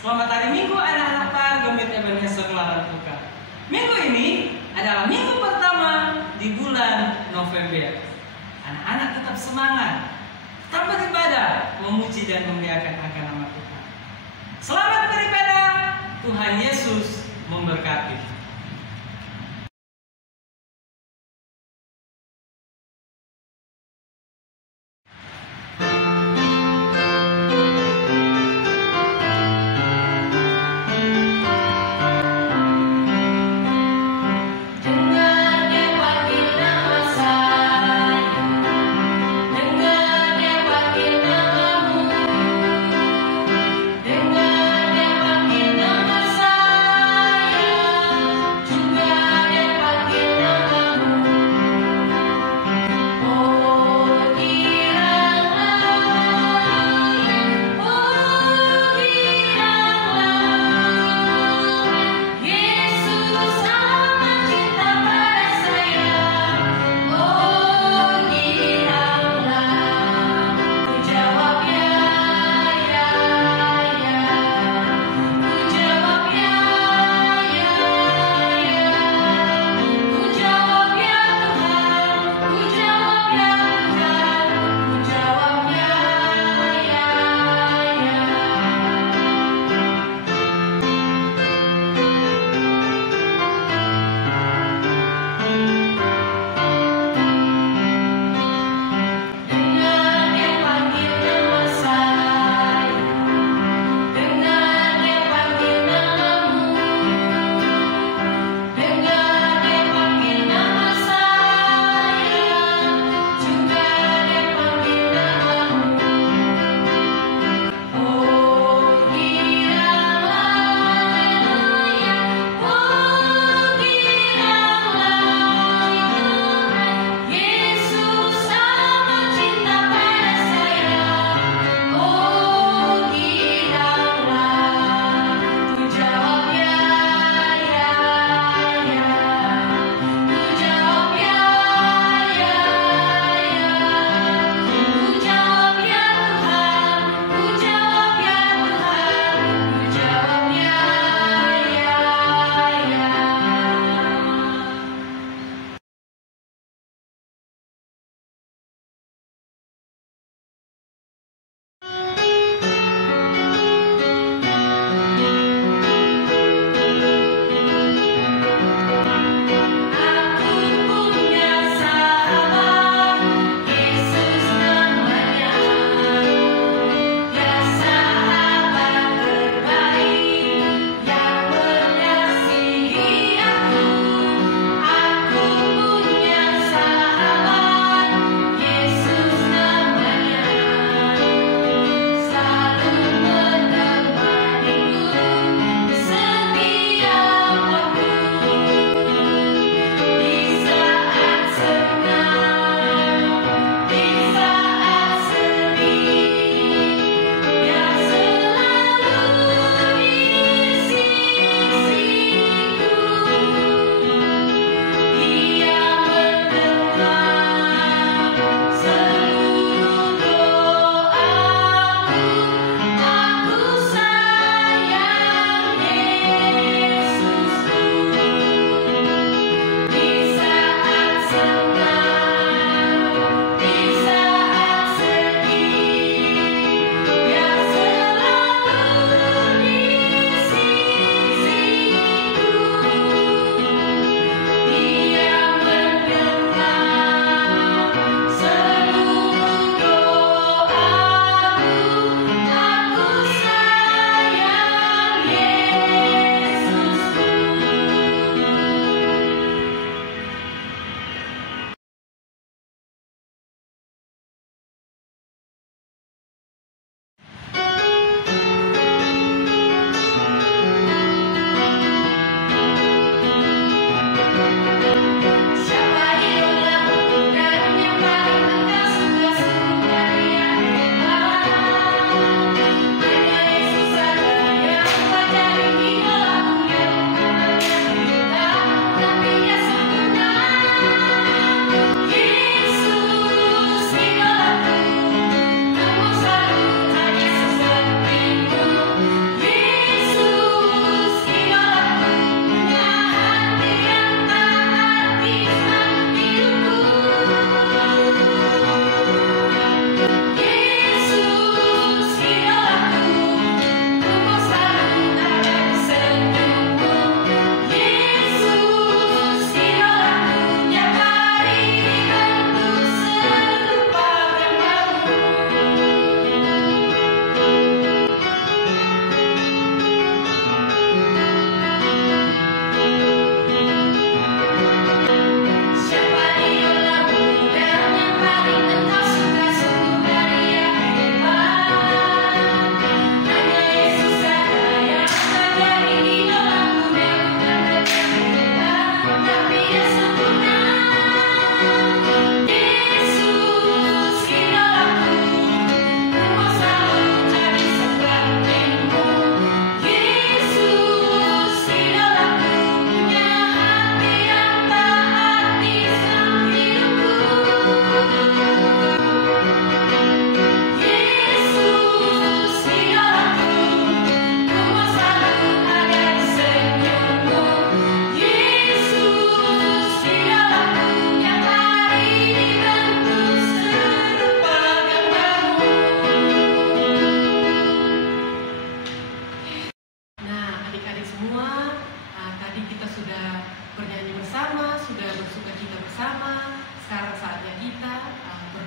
Selamat hari Minggu anak-anak Pargemit Ebenezer Larantuka. Minggu ini adalah minggu pertama di bulan November. Anak-anak tetap semangat, tetap beribadah, memuji dan memuliakan akan nama Tuhan. Selamat beribadah, Tuhan Yesus memberkati.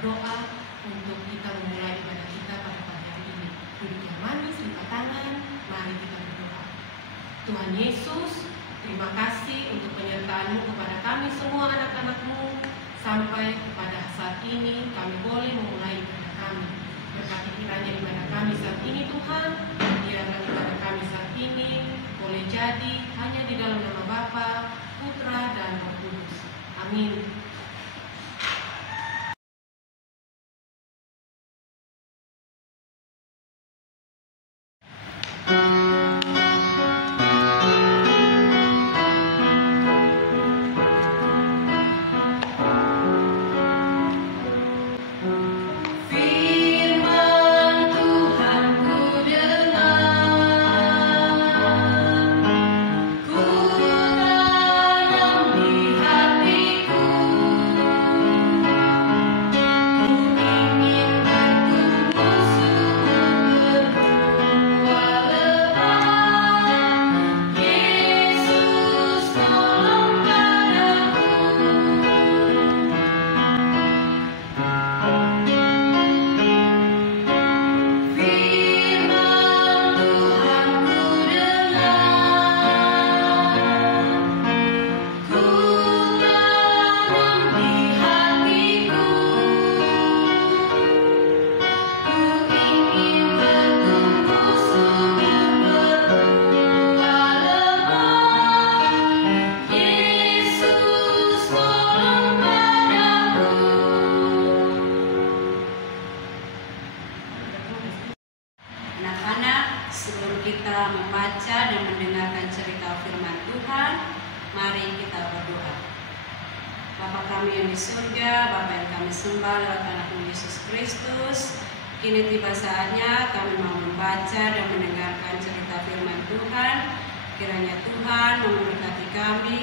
berdoa untuk kita memulai ibadah kita pada pagi hari ini. Duduk yang manis, lipat tangan, mari kita berdoa. Tuhan Yesus, terima kasih untuk penyertaan-Mu kepada kami semua anak-anak-Mu. Sampai kepada saat ini kami boleh memulai ibadah kami. Berkati kiranya ibadah kami saat ini Tuhan, biarlah ibadah kami saat ini boleh jadi hanya di dalam nama Bapa, Putra, dan Roh Kudus. Amin. Kini tiba saatnya kami mau membaca dan mendengarkan cerita firman Tuhan. Kiranya Tuhan memberkati kami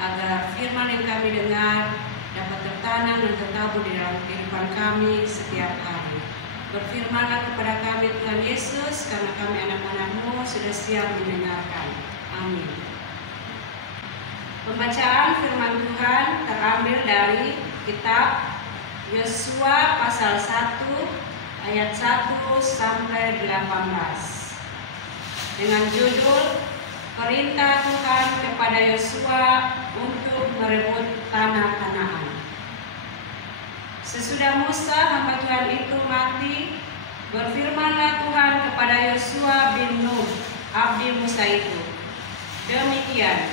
agar firman yang kami dengar dapat tertanam dan tertabur di dalam kehidupan kami setiap hari. Berfirmanlah kepada kami Tuhan Yesus, karena kami anak-anak-Mu sudah siap mendengarkan. Amin. Pembacaan firman Tuhan terambil dari kitab Yosua pasal 1 ayat 1 sampai 18 dengan judul Perintah Tuhan kepada Yosua untuk merebut tanah Kanaan. Sesudah Musa hamba Tuhan itu mati, berfirmanlah Tuhan kepada Yosua bin Nun, abdi Musa itu, demikian,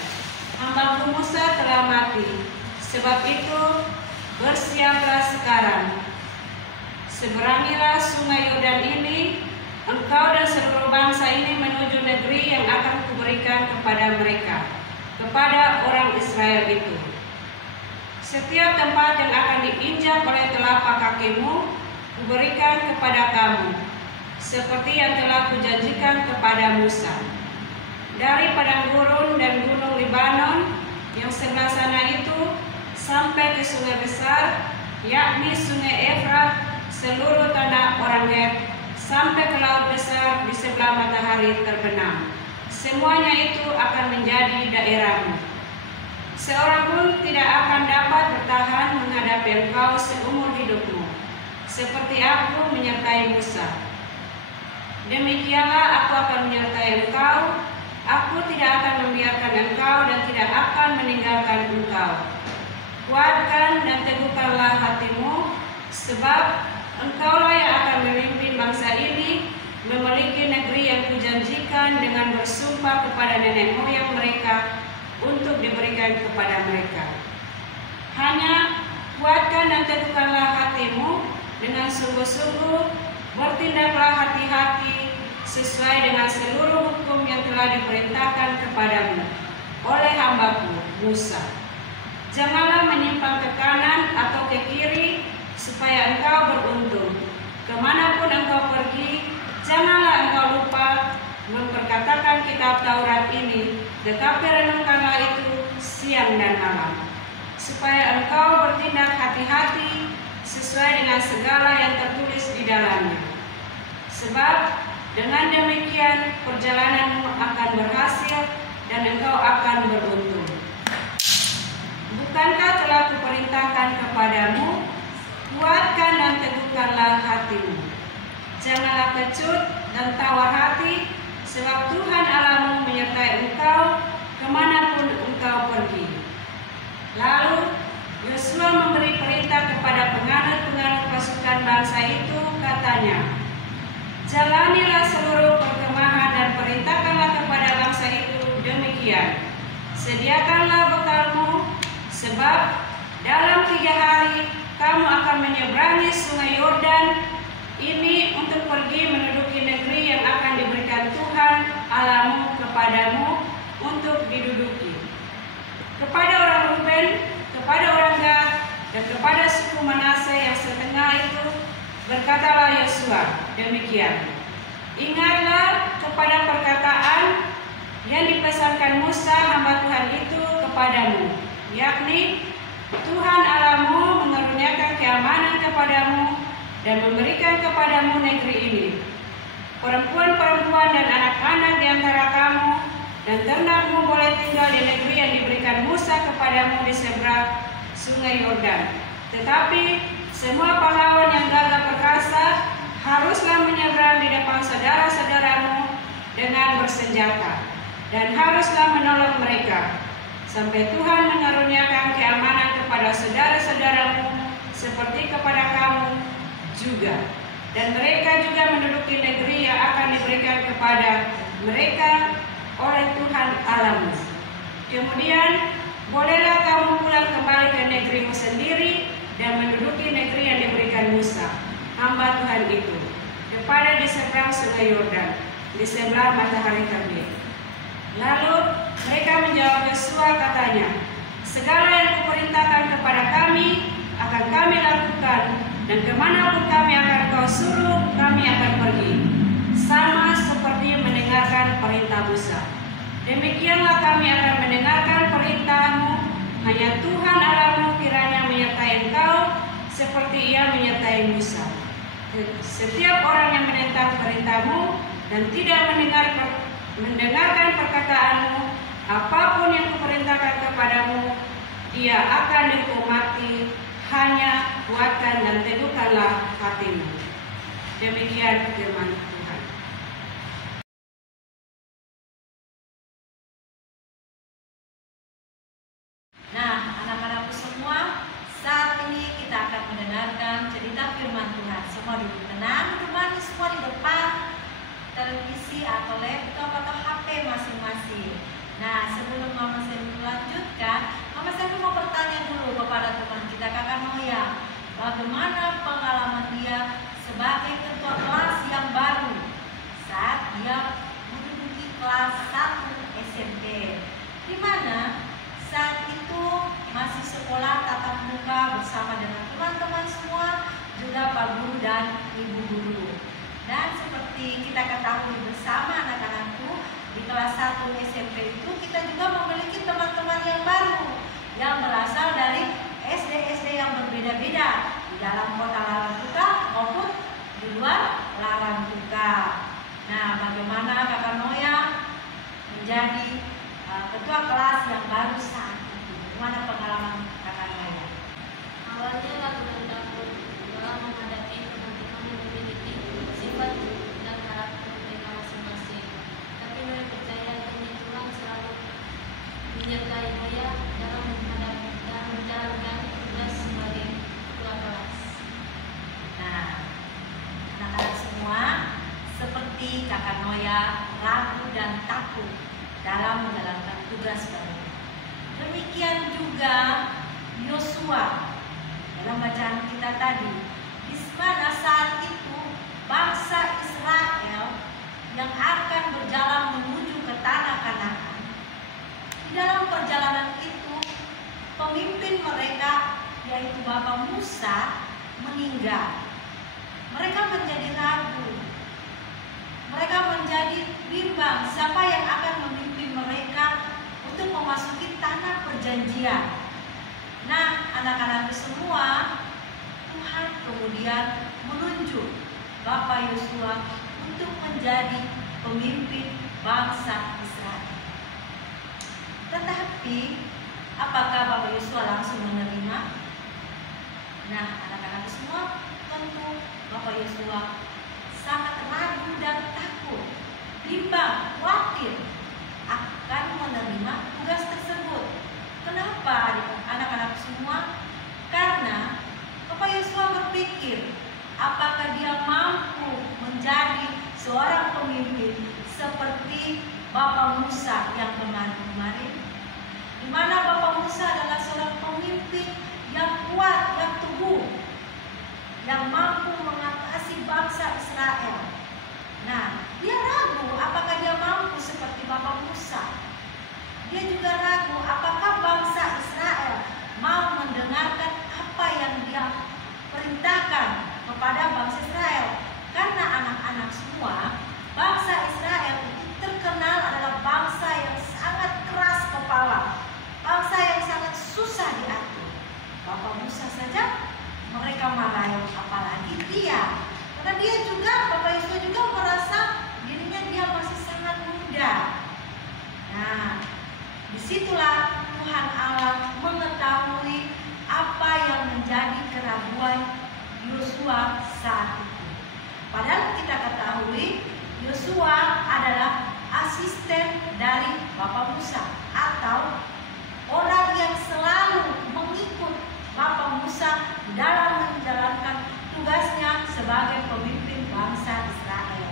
hambaku Musa telah mati, sebab itu bersiaplah sekarang. Seberangilah sungai Yordan ini, engkau dan seluruh bangsa ini menuju negeri yang akan kuberikan kepada mereka, kepada orang Israel itu. Setiap tempat yang akan diinjak oleh telapak kakimu, kuberikan kepada kamu, seperti yang telah kujanjikan kepada Musa. Dari padang gurun dan gunung Libanon yang sebelah sana itu, sampai ke sungai besar, yakni sungai Efrat, seluruh tanah orang Het, sampai ke laut besar di sebelah matahari terbenam. Semuanya itu akan menjadi daerahmu. Seorang pun tidak akan dapat bertahan menghadapi engkau seumur hidupmu, seperti aku menyertai Musa. Demikianlah aku akan menyertai engkau. Aku tidak akan membiarkan engkau dan tidak akan meninggalkan engkau. Kuatkan dan teguhkanlah hatimu, sebab engkaulah yang akan memimpin bangsa ini memiliki negeri yang kujanjikan dengan bersumpah kepada nenek moyang mereka untuk diberikan kepada mereka. Hanya kuatkan dan teguhkanlah hatimu dengan sungguh-sungguh, bertindaklah hati-hati sesuai dengan seluruh hukum yang telah diperintahkan kepadamu oleh hambaku Musa. Janganlah menyimpang ke kanan atau ke kiri, supaya engkau beruntung. Kemanapun engkau pergi, janganlah engkau lupa memperkatakan kitab Taurat ini, tetapi renungkanlah itu siang dan malam, supaya engkau bertindak hati-hati sesuai dengan segala yang tertulis di dalamnya. Sebab dengan demikian perjalananmu akan berhasil dan engkau akan beruntung. Bukankah telah kuperintahkan kepadamu, kuatkan dan Janganlah kecut dan tawar hati, sebab Tuhan Allahmu menyertai engkau kemanapun engkau pergi. Lalu Yosua memberi perintah kepada penganut-penganut pasukan bangsa itu, katanya, jalanilah seluruh perkemahan dan perintahkanlah kepada bangsa itu demikian. Sediakanlah bekalmu, sebab dalam 3 hari kamu akan menyeberangi sungai Yordan ini untuk pergi menduduki negeri yang akan diberikan Tuhan Allahmu kepadamu untuk diduduki. Kepada orang Ruben, kepada orang Gad, dan kepada suku Manase yang setengah itu, berkatalah Yosua demikian. Ingatlah kepada perkataan yang dipesankan Musa hamba Tuhan itu kepadamu, yakni Tuhan Allahmu mengaruniakan keamanan kepadamu dan memberikan kepadamu negeri ini, perempuan-perempuan dan anak-anak di antara kamu, dan ternakmu boleh tinggal di negeri yang diberikan Musa kepadamu di seberang sungai Yordan. Tetapi semua pahlawan yang gagah perkasa haruslah menyeberang di depan saudara-saudaramu dengan bersenjata, dan haruslah menolong mereka, sampai Tuhan mengaruniakan keamanan kepada saudara-saudaramu seperti kepada kamu juga, dan mereka juga menduduki negeri yang akan diberikan kepada mereka oleh Tuhan Allahmu. Kemudian bolehlah kamu pulang kembali ke negerimu sendiri dan menduduki negeri yang diberikan Musa hamba Tuhan itu kepada di seberang sungai Yordan, di sebelah matahari terbit. Lalu mereka menjawab Yosua, katanya, segala yang kuperintahkan kepada kami akan kami lakukan, dan kemanapun kami akan kau suruh kami akan pergi, sama seperti mendengarkan perintah Musa. Demikianlah kami akan mendengarkan perintahmu. Hanya Tuhan Allahmu kiranya menyertai engkau seperti ia menyertai Musa. Setiap orang yang menentang perintahmu dan tidak mendengarkan perkataanmu, apapun yang kuperintahkan kepadamu, dia akan dihukum mati. Hanya kuatkan dan teguhkanlah hatimu. Demikian firman Tuhan. Nah, anak-anakku semua, saat ini kita akan mendengarkan cerita firman Tuhan. Semua duduk tenang, duduk manis semua di depan televisi atau laptop atau HP masing-masing. Nah, sebelum Mama Sendu melanjutkan, Mama Sendu mau bertanya dulu kepada teman kita, Kakak Noya, bagaimana pengalaman dia sebagai ketua kelas yang baru saat dia menduduki kelas 1 SMP, di mana saat itu masih sekolah tatap muka bersama dengan teman-teman semua, juga Pak Guru dan Ibu Guru. Dan seperti kita ketahui bersama anak-anakku, di kelas 1 SMP itu kita juga memiliki teman-teman yang baru yang berasal dari SD-SD yang berbeda-beda di dalam kota Larangtuka maupun di luar Larangtuka. Nah, bagaimana Kakak Noya menjadi ketua kelas yang baru saat itu? Bagaimana pengalaman Kakak Noya? Awalnya ragu dan takut dalam menghadapi teman-teman yang memiliki sifat dan karakter mereka masing-masing. Tapi Noya percaya ini Tuhan selalu menyertai Noya dalam menghadapi dan menjalankan tugas sebagai ketua kelas. Nah, anak-anak semua, seperti Kakak Noya ragu dan takut dalam menjalankan tugas baru. Demikian juga Yosua dalam bacaan kita tadi, di mana saat itu bangsa Israel yang akan berjalan menuju ke tanah Kanaan. Di dalam perjalanan itu, pemimpin mereka yaitu Bapak Musa meninggal. Mereka menjadi ragu. Mereka menjadi bimbang siapa yang akan memimpin mereka untuk memasuki tanah perjanjian. Nah, anak-anak semua, Tuhan kemudian menunjuk Bapak Yosua untuk menjadi pemimpin bangsa Israel. Tetapi, apakah Bapak Yosua langsung menerima? Nah, anak-anak semua, tentu Bapak Yosua sangat ragu dan takut, bimbang, khawatir akan menerima tugas tersebut. Kenapa anak-anak semua? Karena Bapak Yosua berpikir, apakah dia mampu menjadi seorang pemimpin seperti Bapak Musa yang kemarin, di mana Bapak Musa adalah seorang pemimpin yang kuat, yang teguh, yang mampu mengatasi bangsa Israel. Nah, dia ragu apakah dia mampu seperti Bapak Musa. Dia juga ragu apakah bangsa Israel mau mendengarkan apa yang dia perintahkan kepada bangsa Israel. Karena anak-anak semua, bangsa Israel itu terkenal adalah bangsa yang sangat keras kepala, bangsa yang sangat susah diatur. Bapak Musa saja mereka marahi, apalagi dia. Karena dia juga, Bapak Yosua juga merasa dirinya dia masih sangat muda. Nah, disitulah Tuhan Allah mengetahui apa yang menjadi keraguan Yosua saat itu. Padahal kita ketahui Yosua adalah asisten dari Bapak Musa, atau orang yang selalu mengikut Bapak Musa dalam menjalankan tugasnya sebagai pemimpin bangsa Israel.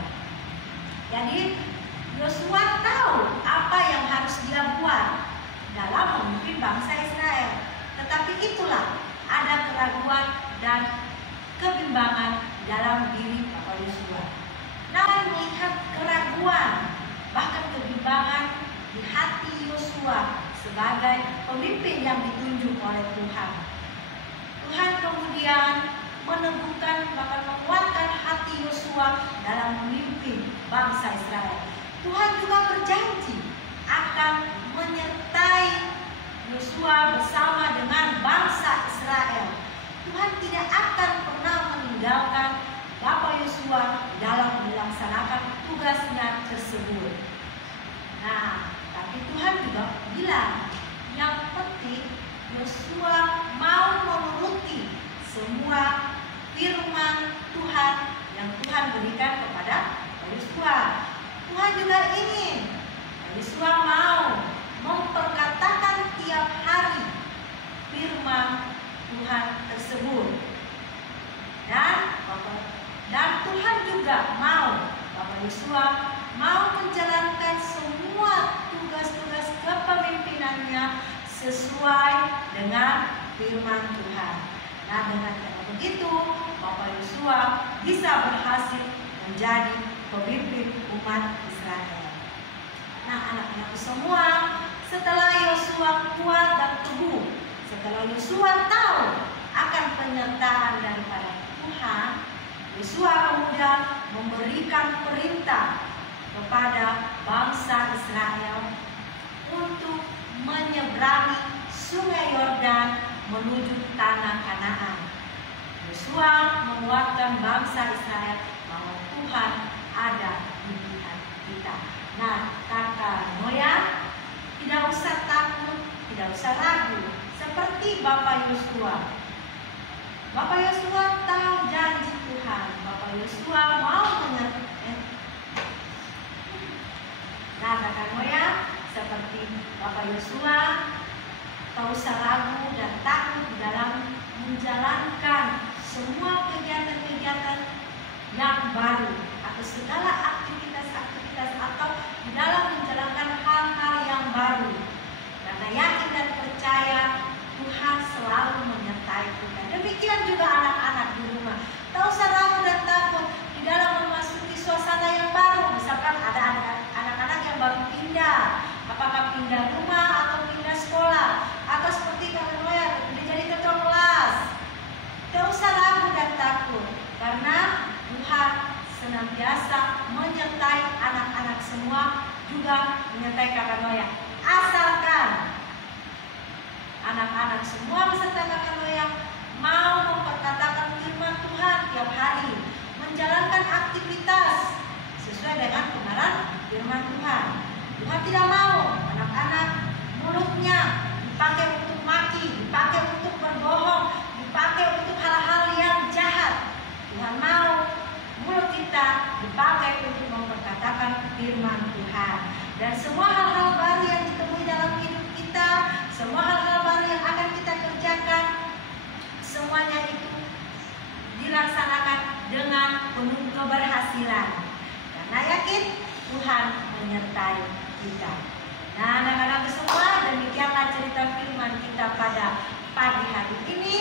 Jadi Yosua tahu apa yang harus dia buat dalam memimpin bangsa Israel. Tetapi itulah ada keraguan dan kebimbangan dalam diri Bapak Yosua. Namun melihat keraguan bahkan kebimbangan di hati Yosua sebagai pemimpin yang ditunjuk oleh Tuhan, Tuhan kemudian meneguhkan bahkan menguatkan hati Yosua dalam memimpin bangsa Israel. Tuhan juga berjanji akan menyertai Yosua bersama dengan bangsa Israel. Tuhan tidak akan pernah meninggalkan Bapak Yosua dalam melaksanakan tugasnya tersebut. Nah, tapi Tuhan juga bilang yang penting Yosua mau menuruti semua firman Tuhan yang Tuhan berikan kepada Yosua. Tuhan juga ingin Yosua mau memperkatakan tiap hari firman Tuhan tersebut. Dan Tuhan juga mau Bapak Yosua mau menjalankan semua tugas-tugas kepemimpinannya sesuai dengan firman Tuhan. Nah, dengan cara begitu Bapak Yosua bisa berhasil menjadi pemimpin umat Israel. Nah, anak-anak semua, setelah Yosua kuat dan teguh, setelah Yosua tahu akan penyertaan daripada Tuhan, Yosua kemudian memberikan perintah kepada bangsa Israel untuk menyeberangi Sungai Yordan menuju tanah Kanaan. Yosua menguatkan bangsa Israel bahwa Tuhan ada di pihak kita. Nah, kakak Noya tidak usah takut, tidak usah ragu, seperti Bapak Yosua. Bapak Yosua tahu janji Tuhan. Bapak Yosua mau menyertai. Nah, kakak Noya seperti Bapak Yosua, tak usah ragu dan takut dalam menjalankan semua kegiatan-kegiatan yang baru atau segala aktivitas-aktivitas atau di dalam menjalankan hal-hal yang baru. Karena yakin dan percaya Tuhan selalu menyertai kita. Demikian juga anak-anak di rumah. Tak usah ragu dan takut di dalam memasuki suasana yang baru. Misalkan ada anak-anak yang baru pindah, apakah pindah rumah atau pindah sekolah, atau seperti kakak Noya udah jadi ketua kelas. Tak usah ragu dan takut, karena Tuhan senantiasa menyertai anak-anak semua, juga menyertai kakak Noya. Asalkan anak-anak semua beserta kakak Noya mau memperkatakan firman Tuhan tiap hari, menjalankan aktivitas sesuai dengan kebenaran firman Tuhan. Tuhan tidak mau anak-anak mulutnya dipakai untuk maki, dipakai untuk berbohong, dipakai untuk hal-hal yang jahat. Tuhan mau mulut kita dipakai untuk Tuhan menyertai kita. Nah, anak-anak semua, demikianlah cerita firman kita pada pagi hari ini.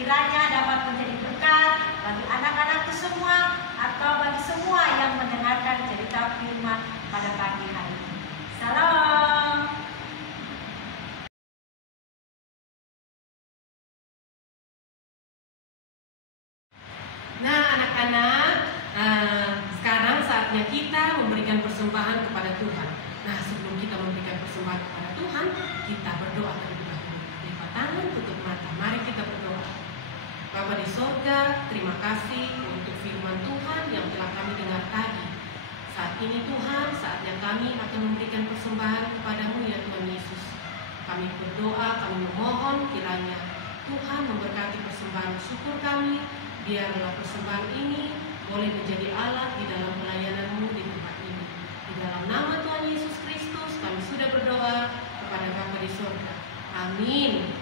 Kiranya dapat menjadi berkat bagi anak-anak semua atau bagi semua yang mendengarkan cerita firman pada pagi hari ini. Salam. Nah, anak-anak, sekarang saatnya kita memberikan persembahan kepada Tuhan. Nah, sebelum kita memberikan persembahan kepada Tuhan, kita berdoa terlebih dahulu. Lipat tangan, tutup mata. Mari kita berdoa. Bapa di sorga, terima kasih untuk firman Tuhan yang telah kami dengar tadi. Saat ini Tuhan, saatnya kami akan memberikan persembahan kepadamu ya Tuhan Yesus. Kami berdoa, kami memohon kiranya Tuhan memberkati persembahan syukur kami. Biarlah persembahan ini boleh menjadi alat di dalam pelayanan-Mu di tempat ini. Di dalam nama Tuhan Yesus Kristus kami sudah berdoa kepada Bapa di sorga. Amin. Sendiri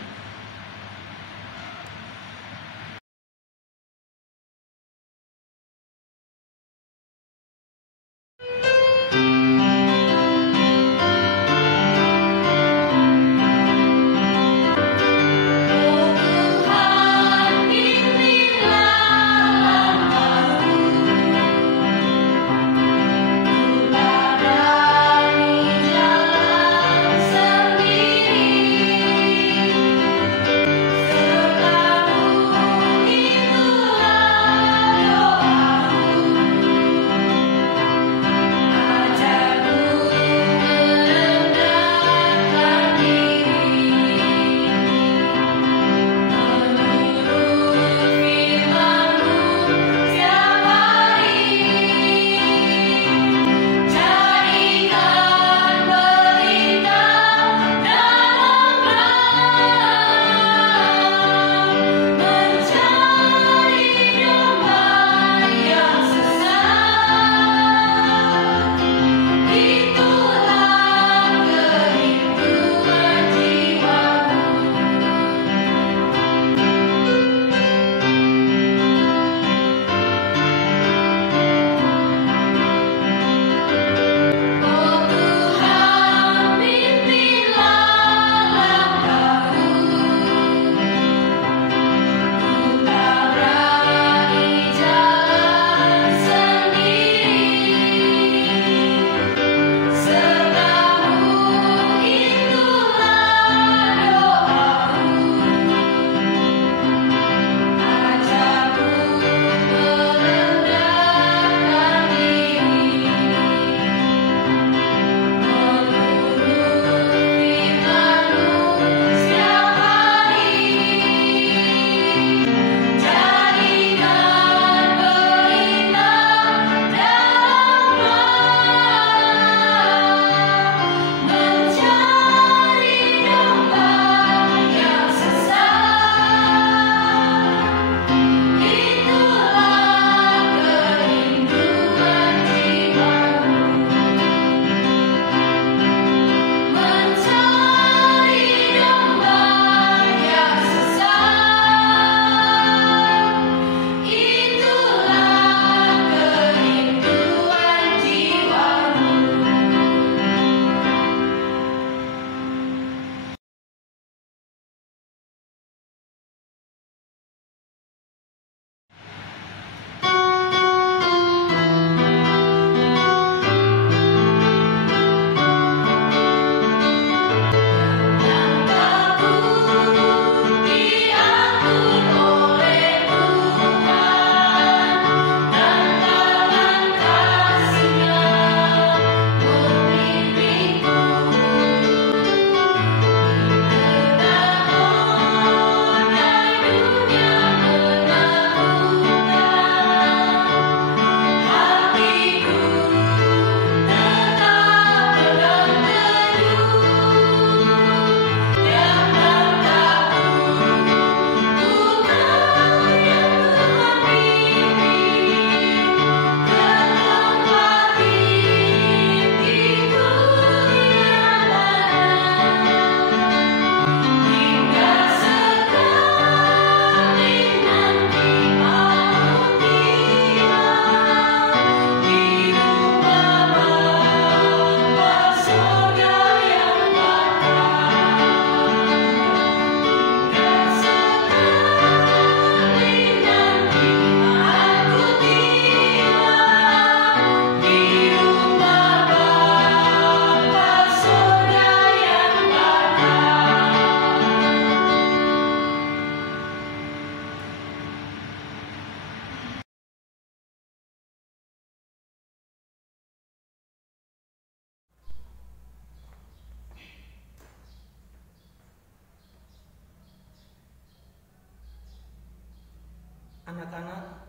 Anak-anak,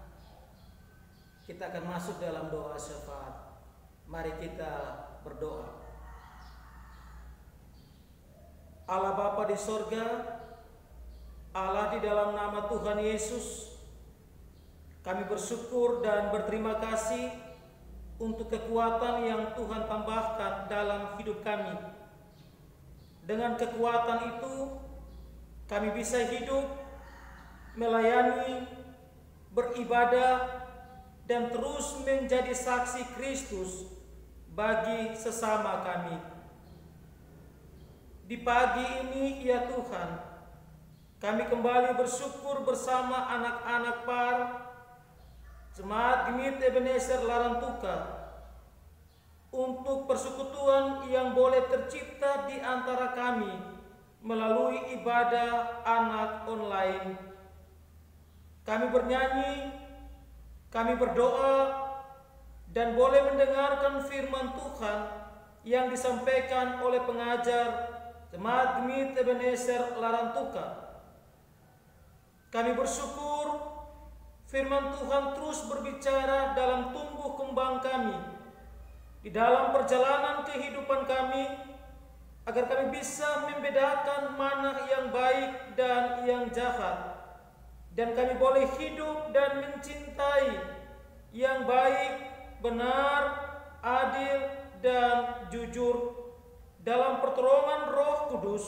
kita akan masuk dalam doa syafaat. Mari kita berdoa. Allah Bapa di sorga, Allah di dalam nama Tuhan Yesus, kami bersyukur dan berterima kasih untuk kekuatan yang Tuhan tambahkan dalam hidup kami. Dengan kekuatan itu, kami bisa hidup, melayani, beribadah, dan terus menjadi saksi Kristus bagi sesama kami. Di pagi ini, ya Tuhan, kami kembali bersyukur bersama anak-anak PAR, Jemaat Gemit Ebenezer Larantuka, untuk persekutuan yang boleh tercipta di antara kami melalui ibadah anak online. Kami bernyanyi, kami berdoa, dan boleh mendengarkan firman Tuhan yang disampaikan oleh pengajar Jemaat Gemit Ebenezer Larantuka. Kami bersyukur firman Tuhan terus berbicara dalam tumbuh kembang kami, di dalam perjalanan kehidupan kami, agar kami bisa membedakan mana yang baik dan yang jahat, dan kami boleh hidup dan mencintai yang baik, benar, adil, dan jujur. Dalam pertolongan Roh Kudus,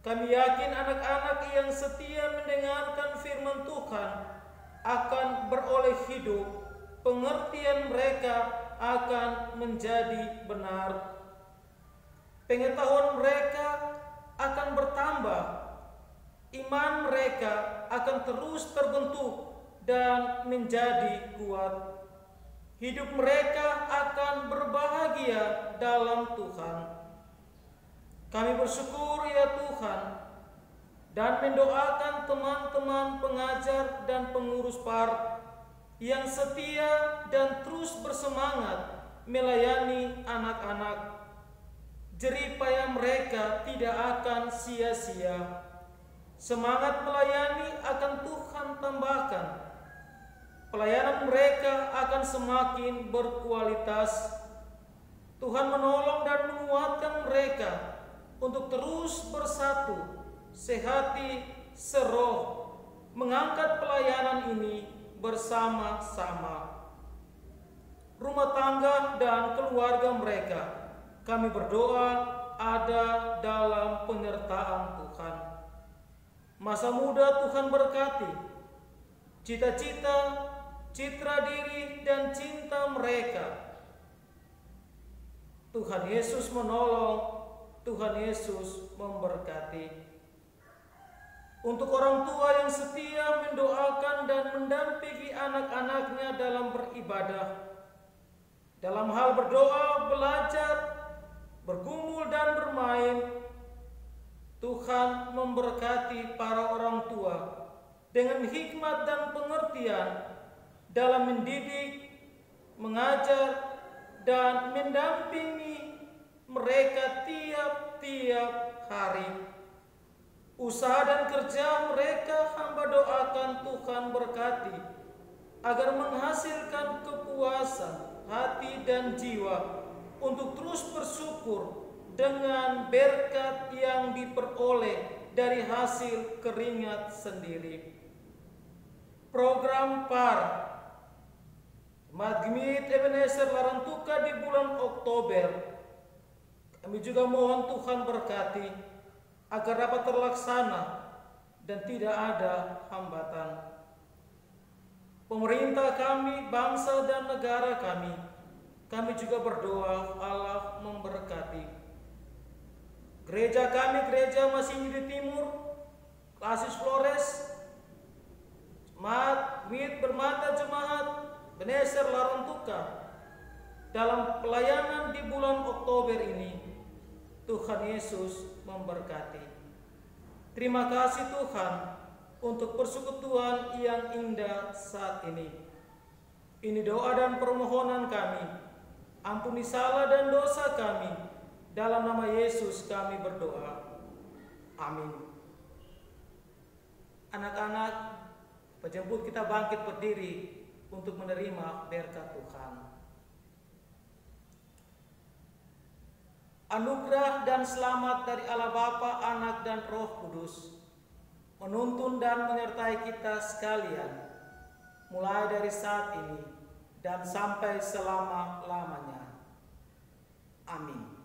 kami yakin anak-anak yang setia mendengarkan firman Tuhan akan beroleh hidup, pengertian mereka akan menjadi benar, pengetahuan mereka akan bertambah, iman mereka akan terus terbentuk dan menjadi kuat. Hidup mereka akan berbahagia dalam Tuhan. Kami bersyukur ya Tuhan, dan mendoakan teman-teman pengajar dan pengurus PAR yang setia dan terus bersemangat melayani anak-anak. Jerih payah mereka tidak akan sia-sia. Semangat melayani akan Tuhan tambahkan. Pelayanan mereka akan semakin berkualitas. Tuhan menolong dan menguatkan mereka untuk terus bersatu, sehati, seroh, mengangkat pelayanan ini bersama-sama. Rumah tangga dan keluarga mereka, kami berdoa ada dalam penyertaan Tuhan. Masa muda Tuhan berkati, cita-cita, citra diri, dan cinta mereka. Tuhan Yesus menolong, Tuhan Yesus memberkati. Untuk orang tua yang setia mendoakan dan mendampingi anak-anaknya dalam beribadah, dalam hal berdoa, belajar, bergumul, dan bermain, Tuhan memberkati para orang tua dengan hikmat dan pengertian dalam mendidik, mengajar, dan mendampingi mereka tiap-tiap hari. Usaha dan kerja mereka hamba doakan Tuhan berkati, agar menghasilkan kepuasan hati dan jiwa untuk terus bersyukur dengan berkat yang diperoleh dari hasil keringat sendiri. Program PAR Jemaat Gemit Ebenezer Larantuka di bulan Oktober, kami juga mohon Tuhan berkati agar dapat terlaksana dan tidak ada hambatan. Pemerintah kami, bangsa dan negara kami juga berdoa Allah memberkati. Gereja kami, Gereja Masih di Timur, Klasis Flores, Jemaat Gemit Bermata Jemaat Ebenezer Larantuka, dalam pelayanan di bulan Oktober ini, Tuhan Yesus memberkati. Terima kasih Tuhan untuk persekutuan yang indah saat ini. Ini doa dan permohonan kami. Ampuni salah dan dosa kami. Dalam nama Yesus kami berdoa. Amin. Anak-anak, Pejemput kita bangkit berdiri untuk menerima berkat Tuhan. Anugerah dan selamat dari Allah Bapa, Anak, dan Roh Kudus menuntun dan menyertai kita sekalian, mulai dari saat ini dan sampai selama-lamanya. Amin.